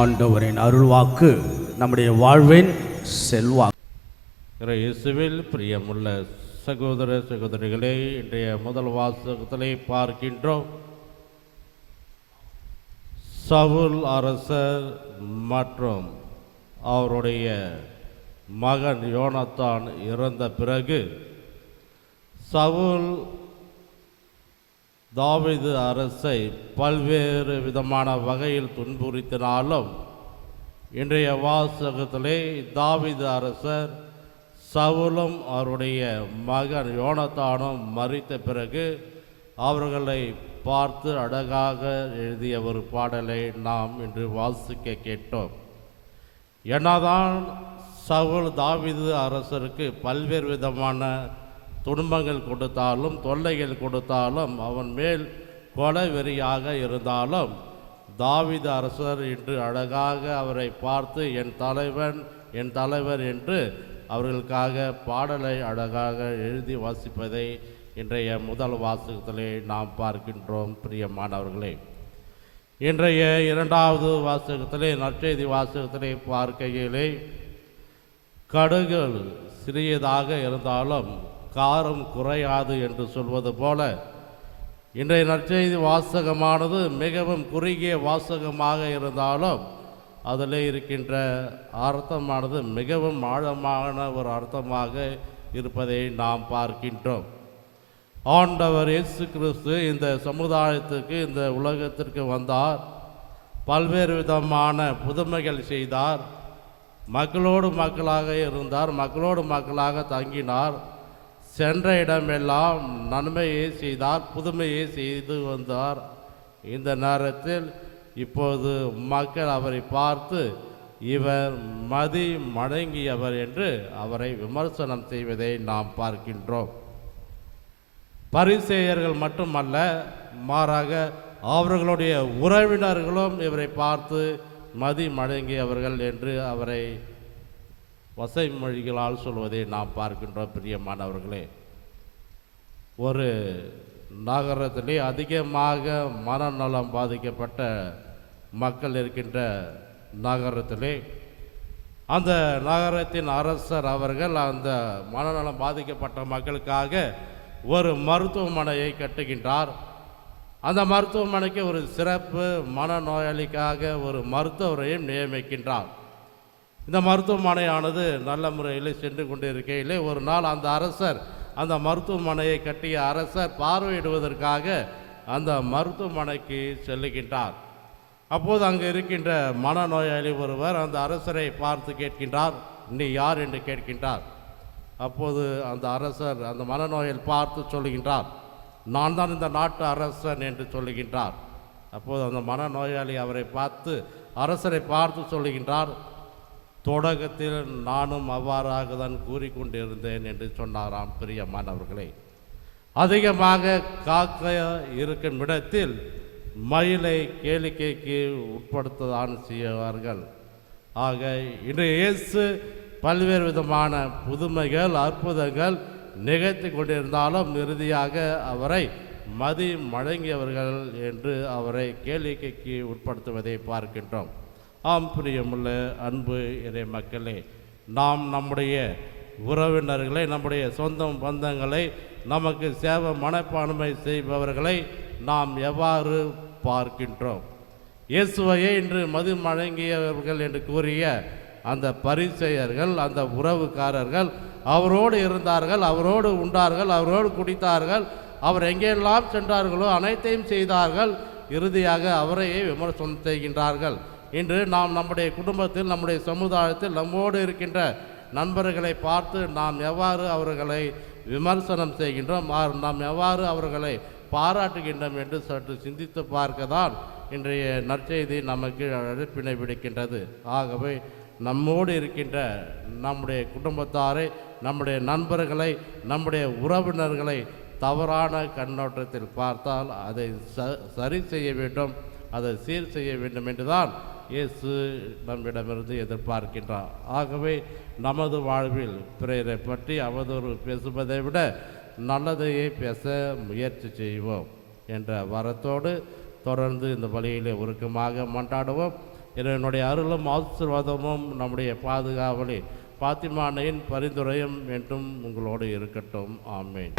ஆண்டவரின் அருள்வாக்கு நம்முடைய வாழ்வின் செல்வாக்கு. இயேசுவில் பிரியமுள்ள சகோதர சகோதரிகளே இன்றைய முதல் வாசகத்திலே பார்க்கின்றோம். சவுல் அரசர் மற்றும் அவருடைய மகன் யோனத்தான் இறந்த பிறகு சவுல் தாவிது அரசை பல்வேறு விதமான வகையில் துன்புறுத்தினாலும் இன்றைய வாசகத்திலே தாவிது அரசர் சவுலும் அவருடைய மகன் யோனத்தானும் மறித்த பிறகு அவர்களை பார்த்து அழகாக எழுதிய ஒரு பாடலை நாம் இன்று வாசிக்க கேட்டோம். என்னதான் சவுல் தாவிது அரசருக்கு பல்வேறு விதமான துன்பங்கள் கொடுத்தாலும் தொல்லைகள் கொடுத்தாலும் அவன் மேல் கொலை வெறியாக இருந்தாலும் தாவித அரசர் இன்று அழகாக அவரை பார்த்து என் தலைவன் என் தலைவர் என்று அவர்களுக்காக பாடலை அழகாக எழுதி வாசிப்பதை இன்றைய முதல் வாசகத்திலே நாம் பார்க்கின்றோம் பிரியமானவர்களே. இன்றைய இரண்டாவது வாசகத்திலே நற்செய்தி வாசகத்திலே பார்க்கையிலே கடுகள் சிறியதாக இருந்தாலும் காரம் குறையாது என்று சொல்வது போல இன்றைய நற்செய்தி வாசகமானது மிகவும் குறுகிய வாசகமாக இருந்தாலும் அதில் இருக்கின்ற அர்த்தமானது மிகவும் ஆழமான ஒரு அர்த்தமாக இருப்பதை நாம் பார்க்கின்றோம். ஆண்டவர் இயேசு கிறிஸ்து இந்த சமுதாயத்துக்கு இந்த உலகத்திற்கு வந்தார். பல்வேறு விதமான புதுமைகள் செய்தார். மக்களோடு மக்களாக இருந்தார். மக்களோடு மக்களாக தங்கினார். சென்ற இடமெல்லாம் நன்மையை செய்தார் புதுமையை செய்து வந்தார். இந்த நேரத்தில் இப்போது மக்கள் அவரை பார்த்து இவர் மதி மடங்கியவர் என்று அவரை விமர்சனம் செய்வதை நாம் பார்க்கின்றோம். பரிசேயர்கள் மட்டுமல்ல மாறாக அவர்களுடைய உறவினர்களும் இவரை பார்த்து மதி மடங்கியவர்கள் என்று அவரை வசை மொழிகளால் சொல்வதை நாம் பார்க்கின்றோம் பிரியமானவர்களே. ஒரு நகரத்திலே அதிகமாக மனநலம் பாதிக்கப்பட்ட மக்கள் இருக்கின்ற நகரத்திலே அந்த நகரத்தின் அரசர் அவர்கள் அந்த மனநலம் பாதிக்கப்பட்ட மக்களுக்காக ஒரு மருத்துவமனையை கட்டுகின்றார். அந்த மருத்துவமனைக்கு ஒரு சிறப்பு மனநோயாளிக்காக ஒரு மருத்துவரையும் நியமிக்கின்றார். இந்த மருத்துவமனையானது நல்ல முறையில் சென்று கொண்டு இருக்கையிலே ஒரு நாள் அந்த அரசர் அந்த மருத்துவமனையை கட்டிய அரசர் பார்வையிடுவதற்காக அந்த மருத்துவமனைக்கு செல்லுகின்றார். அப்போது அங்கே இருக்கின்ற மனநோயாளி ஒருவர் அந்த அரசரை பார்த்து கேட்கின்றார் நீ யார்? என்று கேட்கின்றார். அப்போது அந்த அரசர் அந்த மனநோயில் பார்த்து சொல்லுகின்றார் நான் தான் இந்த நாட்டு அரசன் என்று சொல்லுகின்றார். அப்போது அந்த மனநோயாளி அவரை பார்த்து அரசரை பார்த்து சொல்லுகின்றார் தொடக்கத்தில் நானும் அவ்வாறாக தான் கூறிக்கொண்டிருந்தேன் என்று சொன்னாராம் பிரியமானவர்களே அதிகமாக காக்க இருக்கும் இடத்தில் மயிலை கேளிக்கைக்கு உட்படுத்ததான் செய்வார்கள். ஆக இன்றைய இயேசு பல்வேறு விதமான புதுமைகள் அற்புதங்கள் நிகழ்த்தி கொண்டிருந்தாலும் இறுதியாக அவரை மதி மழங்கியவர்கள் என்று அவரை கேளிக்கைக்கு உட்படுத்துவதை பார்க்கின்றோம். ஆம் பிரியமுள்ள அன்பு இறை மக்களே நாம் நம்முடைய உறவினர்களை நம்முடைய சொந்த பந்தங்களை நமக்கு சேவை மனப்பான்மை செய்பவர்களை நாம் எவ்வாறு பார்க்கின்றோம்? இயேசுவையே இன்று மது வழங்கியவர்கள் என்று கூறிய அந்த பரிசெயர்கள் அந்த உறவுக்காரர்கள் அவரோடு இருந்தார்கள் அவரோடு உண்டார்கள் அவரோடு குடித்தார்கள் அவர் எங்கெல்லாம் சென்றார்களோ அனைத்தையும் செய்தார்கள். இறுதியாக அவரையே விமர்சனம் செய்கின்றார்கள். இன்று நாம் நம்முடைய குடும்பத்தில் நம்முடைய சமுதாயத்தில் நம்மோடு இருக்கின்ற நண்பர்களை பார்த்து நாம் எவ்வாறு அவர்களை விமர்சனம் செய்கின்றோம் நாம் எவ்வாறு அவர்களை பாராட்டுகின்றோம் என்று சற்று சிந்தித்து பார்க்க தான் இன்றைய நற்செய்தி நமக்கு அழைப்பினை விடுக்கின்றது. ஆகவே நம்மோடு இருக்கின்ற நம்முடைய குடும்பத்தாரை நம்முடைய நண்பர்களை நம்முடைய உறவினர்களை தவறான கண்ணோட்டத்தில் பார்த்தால் அதை ச சரி செய்ய வேண்டும் அதை சீர் செய்ய வேண்டும் என்றுதான் இயேசு நம்மிடமிருந்து எதிர்பார்க்கின்றார். ஆகவே நமது வாழ்வில் பிறரை பற்றி அவதூறு பேசுவதை விட நல்லதையே பேச முயற்சி செய்வோம் என்ற வரத்தோடு தொடர்ந்து இந்த வழியிலே உருக்கமாக மன்றாடுவோம். என்னுடைய அருளும் ஆசீர்வாதமும் நம்முடைய பாதுகாவலே. பாத்திமானையின் பரிந்துரையும் என்றும் உங்களோடு இருக்கட்டும். ஆமேன்.